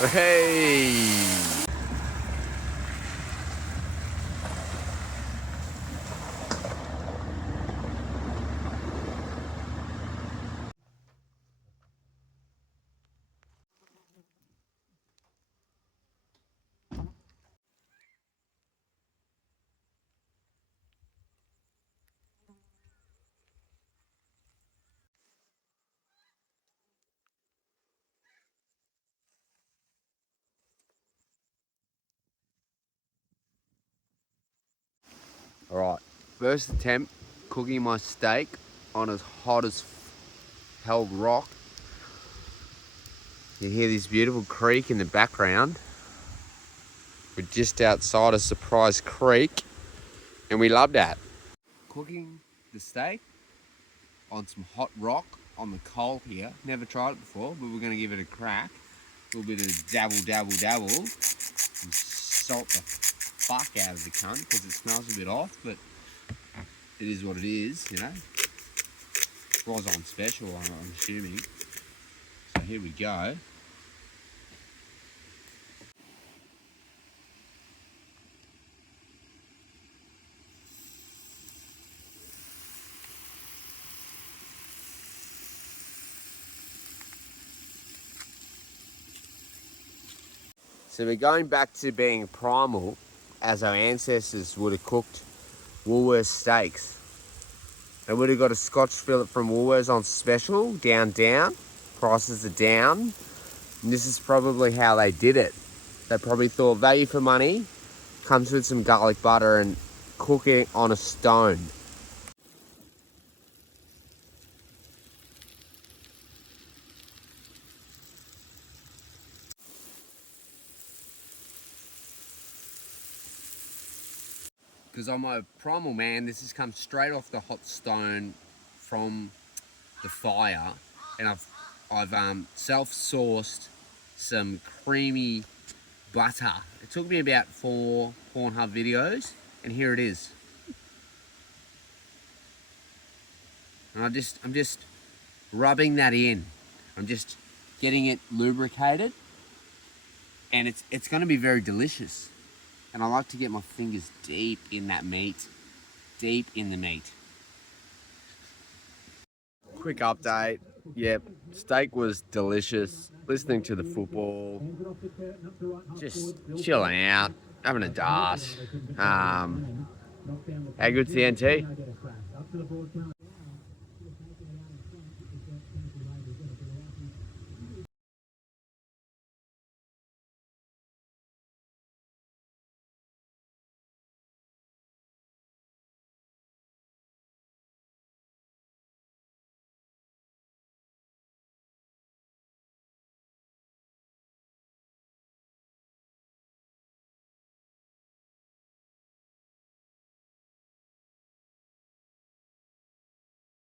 Hey! Alright, first attempt cooking my steak on as hot as hell rock. You hear this beautiful creek in the background. We're just outside a Surprise Creek and we love that. Cooking the steak on some hot rock on the coal here. Never tried it before, but we're going to give it a crack. A little bit of dabble. And salt the fuck out of the cunt because it smells a bit off, but it is what it is, you know. It was on special, I'm assuming. So here we go. So we're going back to being primal as our ancestors would have cooked Woolworths steaks. They would have got a Scotch fillet from Woolworths on special, down. Prices are down. And this is probably how they did it. They probably thought value for money comes with some garlic butter and cook it on a stone. Because I'm a primal man, this has come straight off the hot stone from the fire, and I've self-sourced some creamy butter. It took me about 4 Pornhub videos, and here it is. And I'm just rubbing that in. I'm just getting it lubricated, and it's going to be very delicious. And I like to get my fingers deep in that meat, deep in the meat. Quick update. Yep, steak was delicious. Listening to the football, just chilling out, having a dart. How good's the NT?